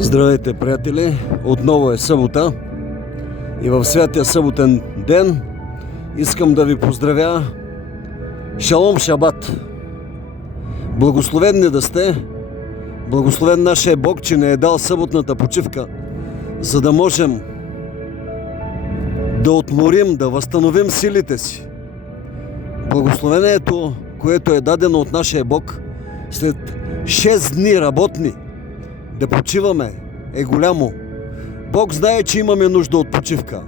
Здравейте, приятели! Отново е събота и в святия съботен ден искам да ви поздравя. Шалом Шабат! Благословенни да сте! Благословен нашия Бог, че ни е дал съботната почивка, за да можем да отморим, да възстановим силите си. Благословението, което е дадено от нашия Бог, след 6 дни работни, да почиваме, е голямо. Бог знае, че имаме нужда от почивка.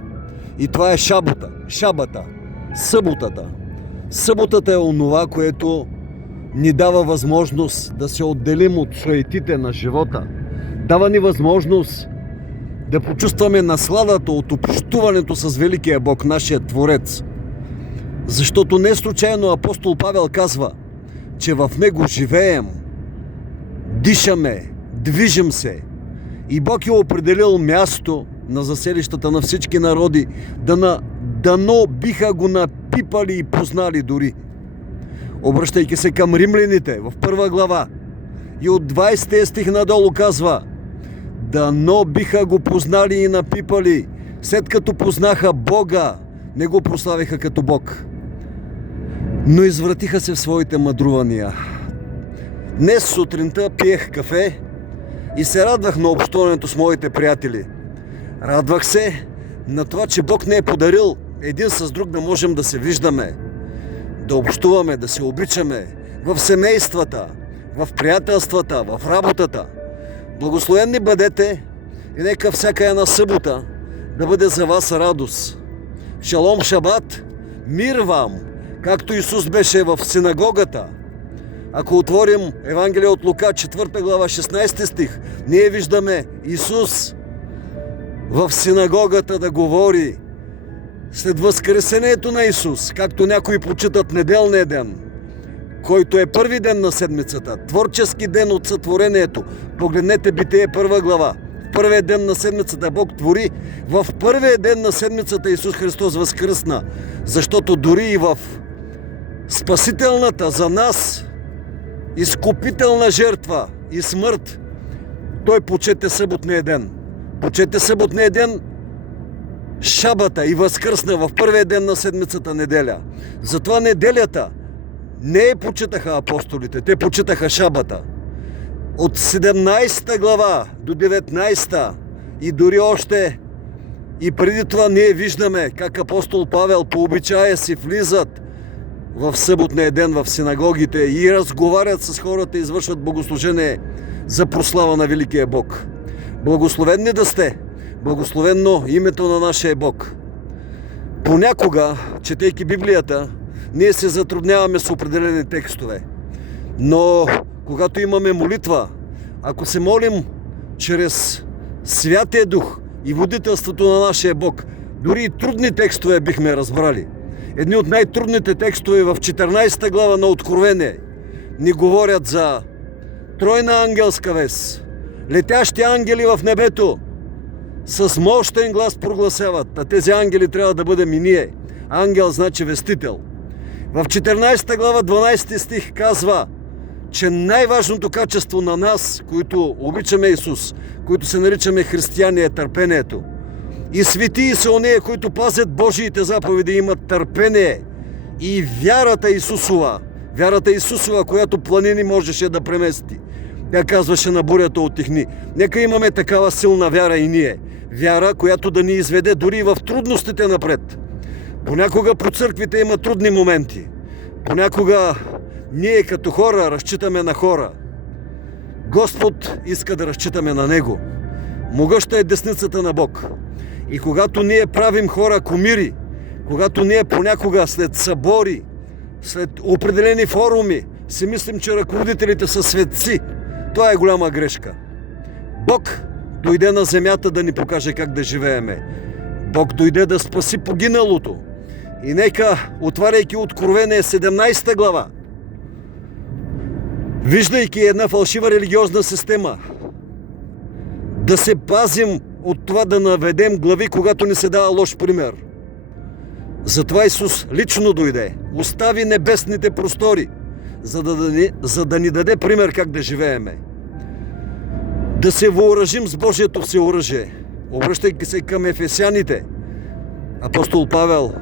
И това е шабата, съботата. Съботата е онова, което ни дава възможност да се отделим от суетите на живота. Дава ни възможност да почувстваме насладата от общуването с великия Бог, нашия Творец. Защото не случайно апостол Павел казва, че в него живеем, дишаме, движим се. И Бог е определил място на заселищата на всички народи, дано биха го напипали и познали дори. Обръщайки се към римляните в 1 глава и от 20 стих надолу казва: дано биха го познали и напипали, след като познаха Бога, не го прославиха като Бог, но извратиха се в своите мъдрувания. Днес сутринта пиех кафе и се радвах на общуването с моите приятели. Радвах се на това, че Бог не е подарил един с друг да можем да се виждаме, да общуваме, да се обичаме в семействата, в приятелствата, в работата. Благословенни бъдете и нека всяка една събота да бъде за вас радост. Шалом Шабат, мир вам, както Исус беше в синагогата. Ако отворим Евангелие от Лука, 4 глава, 16 стих, ние виждаме Исус в синагогата да говори след възкресението на Исус, както някои почитат неделния ден, който е първи ден на седмицата, творчески ден от сътворението. Погледнете Битие 1 глава. В първия ден на седмицата Бог твори, в първия ден на седмицата Исус Христос възкръсна, защото дори и в спасителната за нас изкупителна жертва и смърт, Той почете съботния ден. Почете съботния ден, шабата, и възкръсна в първия ден на седмицата неделя. Затова неделята не я почитаха апостолите, те почитаха шабата. От 17 глава до 19 и дори още и преди това ние виждаме как апостол Павел по обичая си влизат в съботния ден в синагогите и разговарят с хората и извършват богослужение за прослава на великия Бог. Благословенни да сте! Благословенно името на нашия Бог. Понякога, четейки Библията, ние се затрудняваме с определени текстове. Но когато имаме молитва, ако се молим чрез Святия Дух и водителството на нашия Бог, дори и трудни текстове бихме разбрали. Едни от най-трудните текстове в 14 глава на Откровение ни говорят за тройна ангелска вест. Летящи ангели в небето с мощен глас прогласяват, а тези ангели трябва да бъдем и ние. Ангел значи вестител. В 14 глава 12 стих казва, че най-важното качество на нас, които обичаме Исус, които се наричаме християни, е търпението. И светии са онея, които пазят Божиите заповеди, имат търпение и вярата Исусова, която планини можеше да премести. Тя казваше на бурята утихни. Нека имаме такава силна вяра и ние. Вяра, която да ни изведе дори в трудностите напред. Понякога по църквите има трудни моменти. Понякога ние като хора разчитаме на хора. Господ иска да разчитаме на Него. Могъща е десницата на Бог. И когато ние правим хора кумири, когато ние понякога след събори, след определени форуми, си мислим, че ръководителите са светци, това е голяма грешка. Бог дойде на земята да ни покаже как да живееме. Бог дойде да спаси погиналото. И нека, отваряйки Откровение 17 глава, виждайки една фалшива религиозна система, да се пазим от това да наведем глави, когато ни се дава лош пример. Затова Исус лично дойде, остави небесните простори, за да ни даде пример как да живееме. Да се въоръжим с Божието всеоръжие. Обръщайки се към ефесяните, апостол Павел,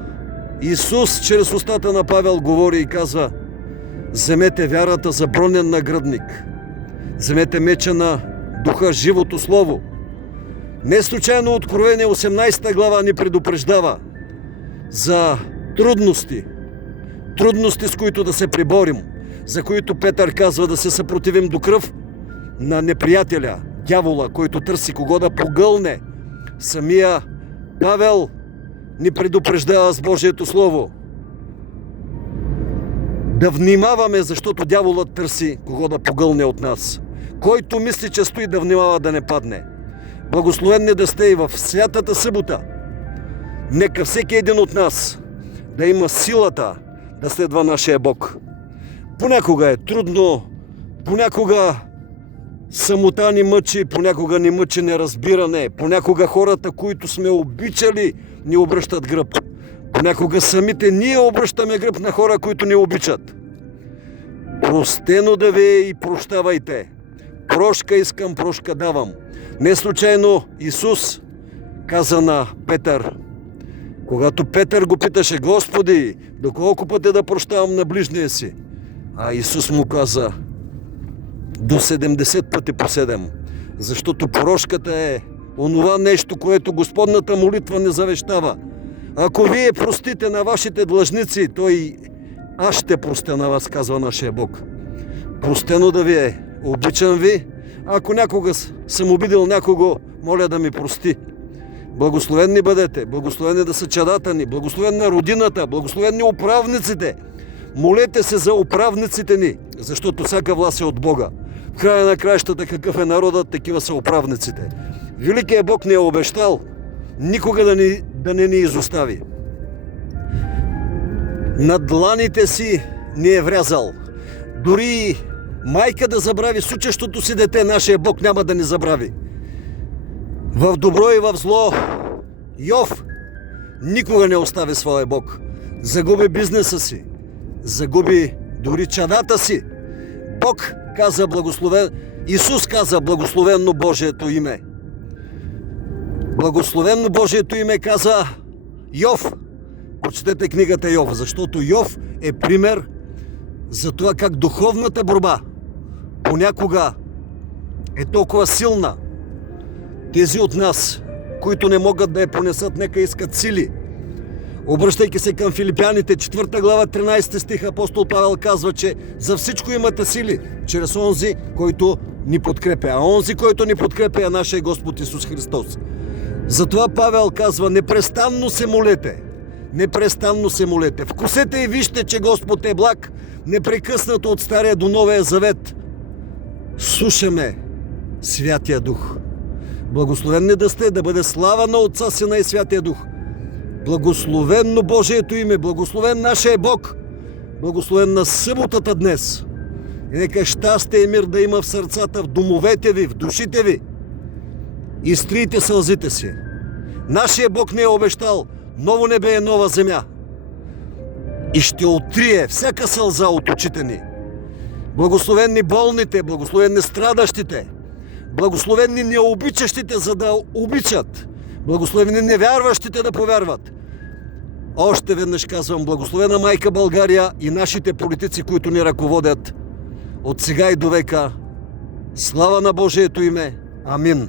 Исус чрез устата на Павел говори и казва: вземете вярата за бронен нагръдник, вземете меча на Духа, живото Слово. Не случайно Откровение 18 глава ни предупреждава за трудности, с които да се преборим, за които Петър казва да се съпротивим до кръв на неприятеля, дявола, който търси кого да погълне. Самия Павел ни предупреждава с Божието Слово да внимаваме, защото дяволът търси кого да погълне от нас. Който мисли, че стои, да внимава да не падне. Благословен да сте и в святата събота. Нека всеки един от нас да има силата да следва нашия Бог. Понякога е трудно, понякога самота ни мъчи, понякога ни мъчи неразбиране, понякога хората, които сме обичали, ни обръщат гръб. Понякога самите ние обръщаме гръб на хора, които ни обичат. Простено да ви е и прощавайте. Прошка искам, прошка давам. Не случайно Исус каза на Петър, когато Петър го питаше: Господи, доколко пъти да прощавам на ближния си? А Исус му каза: до 70 пъти по 7. Защото прошката е онова нещо, което Господната молитва не завещава. Ако вие простите на вашите длъжници, той аз ще простя на вас, казва нашия Бог. Простено да ви е. Обичам ви. Ако някога съм обидил някого, моля да ми прости. Благословенни бъдете, благословени да са чадата ни, благословенна родината, благословенни управниците. Молете се за управниците ни, защото всяка власт е от Бога. В края на краищата какъв е народът, такива са управниците. Великият Бог ни е обещал никога да не ни изостави. На дланите си ни е врязал. Дори майка да забрави сучещото си дете, нашия Бог няма да ни забрави. В добро и в зло Йов никога не остави своя Бог. Загуби бизнеса си, загуби дори чадата си. Бог каза благословен, Исус каза благословенно Божието име. Благословенно Божието име каза Йов. Прочетете книгата Йов, защото Йов е пример за това как духовната борба понякога е толкова силна. Тези от нас, които не могат да я понесат, нека искат сили. Обръщайки се към Филипяните, 4 глава, 13 стих, апостол Павел казва, че за всичко имате сили, чрез онзи, който ни подкрепя. А онзи, който ни подкрепя, е нашия Господ Исус Христос. Затова Павел казва: непрестанно се молете. Непрестанно се молете. Вкусете и вижте, че Господ е благ, непрекъснато от Стария до Новия Завет. Слушаме Святия Дух. Благословенни да сте, да бъде слава на Отца, Сина и Святия Дух. Благословенно Божието име, благословен нашия Бог, благословен на съботата днес. И нека щастие и мир да има в сърцата, в домовете ви, в душите ви. Изтрийте сълзите си. Нашия Бог не е обещал ново небе и нова земя. И ще отрие всяка сълза от очите ни. Благословенни болните, благословенни страдащите, благословенни необичащите, за да обичат, благословени невярващите да повярват. Още веднъж казвам: благословена майка България и нашите политици, които ни ръководят от сега и до века. Слава на Божието име! Амин!